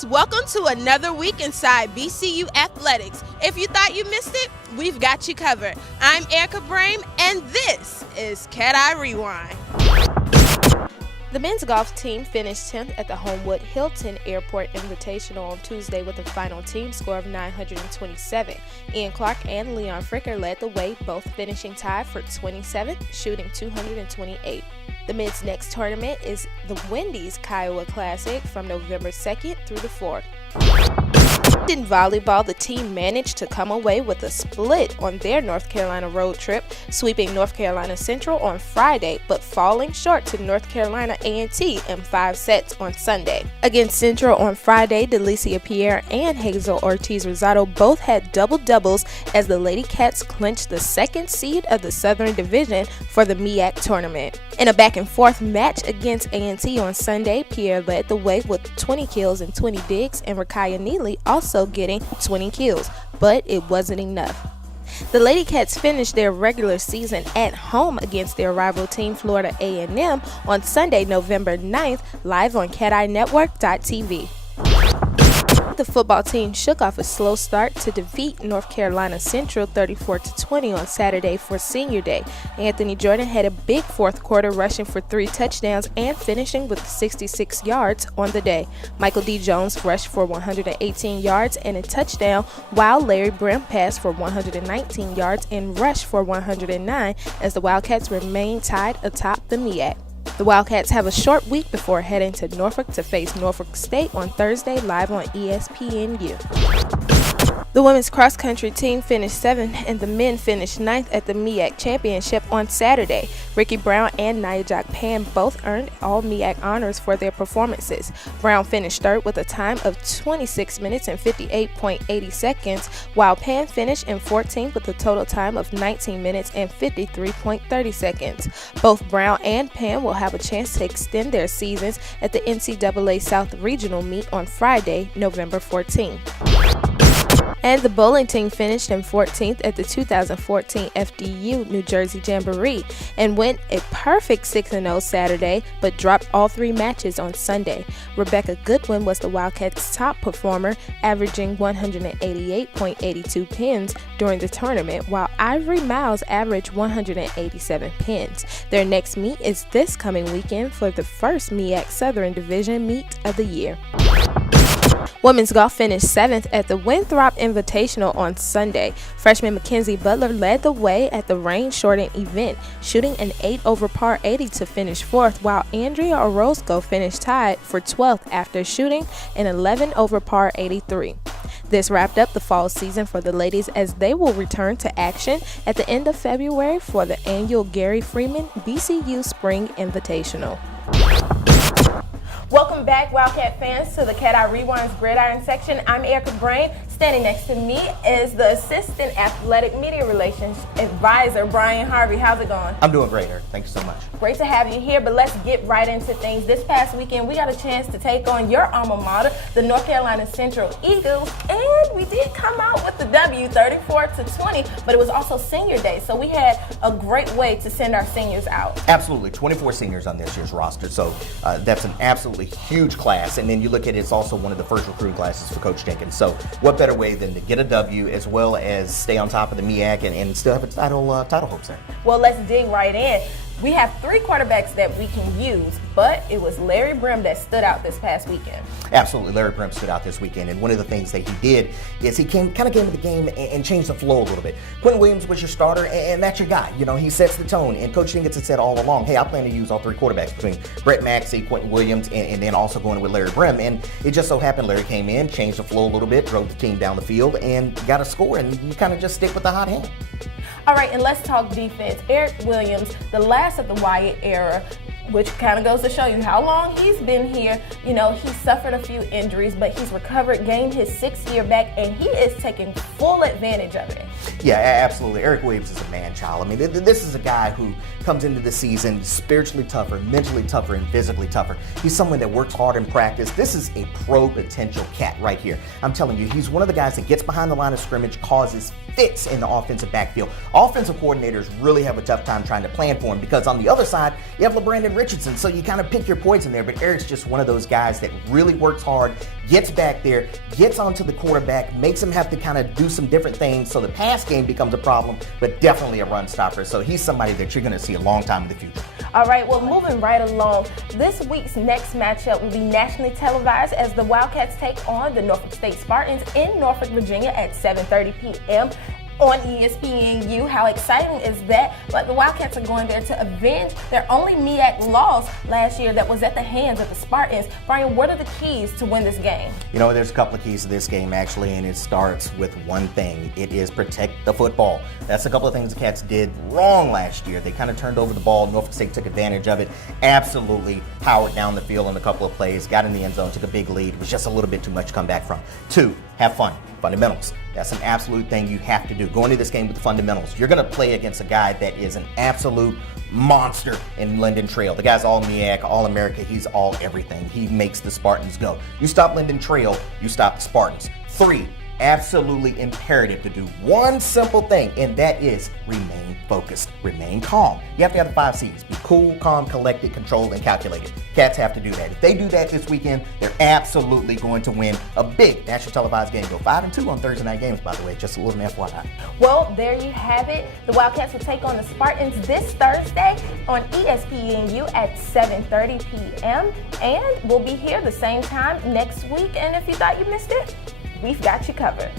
fans, welcome to another week inside BCU Athletics. If you thought you missed it, we've got you covered. I'm Ehricka Brame, and this is CatEye Rewind. The men's golf team finished 10th at the Homewood Hilton Airport Invitational on Tuesday with a final team score of 927. Ian Clark and Leon Fricker led the way, both finishing tied for 27th, shooting 228. The men's next tournament is the Wendy's Kiowa Classic from November 2nd through the 4th. In volleyball, the team managed to come away with a split on their North Carolina road trip, sweeping North Carolina Central on Friday, but falling short to North Carolina A&T in 5 sets on Sunday. Against Central on Friday, Delicia Pierre and Hazel Ortiz-Rosado both had double-doubles as the Lady Cats clinched the second seed of the Southern Division for the MEAC tournament. In a back-and-forth match against A&T on Sunday, Pierre led the way with 20 kills and 20 digs, and Rakaya Neely also getting 20 kills, but it wasn't enough. The Lady Cats finished their regular season at home against their rival team Florida A&M on Sunday, November 9th, live on CatEyeNetwork.tv. The football team shook off a slow start to defeat North Carolina Central 34-20 on Saturday for Senior Day. Anthony Jordan had a big fourth quarter, rushing for 3 touchdowns and finishing with 66 yards on the day. Michael D. Jones rushed for 118 yards and a touchdown, while Larry Brame passed for 119 yards and rushed for 109 as the Wildcats remain tied atop the MEAC. The Wildcats have a short week before heading to Norfolk to face Norfolk State on Thursday, live on ESPNU. The women's cross-country team finished 7th and the men finished 9th at the MEAC Championship on Saturday. Ricky Brown and Nyjak Pan both earned all MEAC honors for their performances. Brown finished 3rd with a time of 26 minutes and 58.80 seconds, while Pan finished in 14th with a total time of 19 minutes and 53.30 seconds. Both Brown and Pan will have a chance to extend their seasons at the NCAA South Regional meet on Friday, November 14th. And the bowling team finished in 14th at the 2014 FDU New Jersey Jamboree and went a perfect 6-0 Saturday, but dropped all 3 matches on Sunday. Rebecca Goodwin was the Wildcats' top performer, averaging 188.82 pins during the tournament, while Ivory Miles averaged 187 pins. Their next meet is this coming weekend for the first MEAC Southern Division meet of the year. Women's golf finished 7th at the Winthrop Invitational on Sunday. Freshman Mackenzie Butler led the way at the rain-shortened event, shooting an 8 over par 80 to finish 4th, while Andrea Orozco finished tied for 12th after shooting an 11 over par 83. This wrapped up the fall season for the ladies, as they will return to action at the end of February for the annual Gary Freeman BCU Spring Invitational. Welcome back, Wildcat fans, to the CatEye Rewind's Gridiron section. I'm Ehricka Brame. Standing next to me is the Assistant Athletic Media Relations Advisor, Bryan Harvey. How's it going? I'm doing great, Eric. Thank you so much. Great to have you here, but let's get right into things. This past weekend, we got a chance to take on your alma mater, the North Carolina Central Eagles, and we did come out with the W, 34-20, but it was also Senior Day, so we had a great way to send our seniors out. Absolutely. 24 seniors on this year's roster, so that's an absolutely huge class. And then you look at it's also one of the first recruiting classes for Coach Jenkins. So what better way than to get a W as well as stay on top of the MEAC and still have a title hopes in. Well, let's dig right in. We have 3 quarterbacks that we can use, but it was Larry Brame that stood out this past weekend. Absolutely, Larry Brame stood out this weekend, and one of the things that he did is he came into the game and changed the flow a little bit. Quentin Williams was your starter, and that's your guy. You know, he sets the tone, and Coach Jenkins had said all along, hey, I plan to use all 3 quarterbacks between Brett Maxey, Quentin Williams, and then also going with Larry Brame. And it just so happened Larry came in, changed the flow a little bit, drove the team down the field, and got a score, and you kind of just stick with the hot hand. All right, and let's talk defense. Eric Williams, the last of the Wyatt era, which kind of goes to show you how long he's been here. You know, he suffered a few injuries, but he's recovered, gained his 6th year back, and he is taking full advantage of it. Yeah, absolutely. Eric Williams is a man-child. I mean, this is a guy who comes into the season spiritually tougher, mentally tougher, and physically tougher. He's someone that works hard in practice. This is a pro potential cat right here. I'm telling you, he's one of the guys that gets behind the line of scrimmage, causes fits in the offensive backfield. Offensive coordinators really have a tough time trying to plan for him because on the other side, you have LeBrandon Richardson. So you kind of pick your poison there, but Eric's just one of those guys that really works hard, gets back there, gets onto the quarterback, makes him have to kind of do some different things so the pass game becomes a problem, but definitely a run stopper. So he's somebody that you're going to see a long time in the future. All right, well, moving right along, this week's next matchup will be nationally televised as the Wildcats take on the Norfolk State Spartans in Norfolk, Virginia at 7:30 p.m. on ESPNU. How exciting is that? But the Wildcats are going there to avenge their only MEAC loss last year that was at the hands of the Spartans. Bryan, what are the keys to win this game? You know, there's a couple of keys to this game, actually, and it starts with one thing. It is protect the football. That's a couple of things the Cats did wrong last year. They kind of turned over the ball. Norfolk State took advantage of it. Absolutely powered down the field in a couple of plays, got in the end zone, took a big lead. It was just a little bit too much to come back from. 2, have fun. Fundamentals. That's an absolute thing you have to do. Go into this game with the fundamentals. You're going to play against a guy that is an absolute monster in Lyndon Trail. The guy's all MEAC, all America. He's all everything. He makes the Spartans go. You stop Lyndon Trail, you stop the Spartans. 3, absolutely imperative to do one simple thing, and that is remain focused, remain calm. You have to have the 5 C's. Be cool, calm, collected, controlled, and calculated. Cats have to do that. If they do that this weekend, they're absolutely going to win a big national televised game. Go 5-2 on Thursday night games, by the way. Just a little FYI. Well, there you have it. The Wildcats will take on the Spartans this Thursday on ESPNU at 7:30 p.m. And we'll be here the same time next week. And if you thought you missed it, we've got you covered.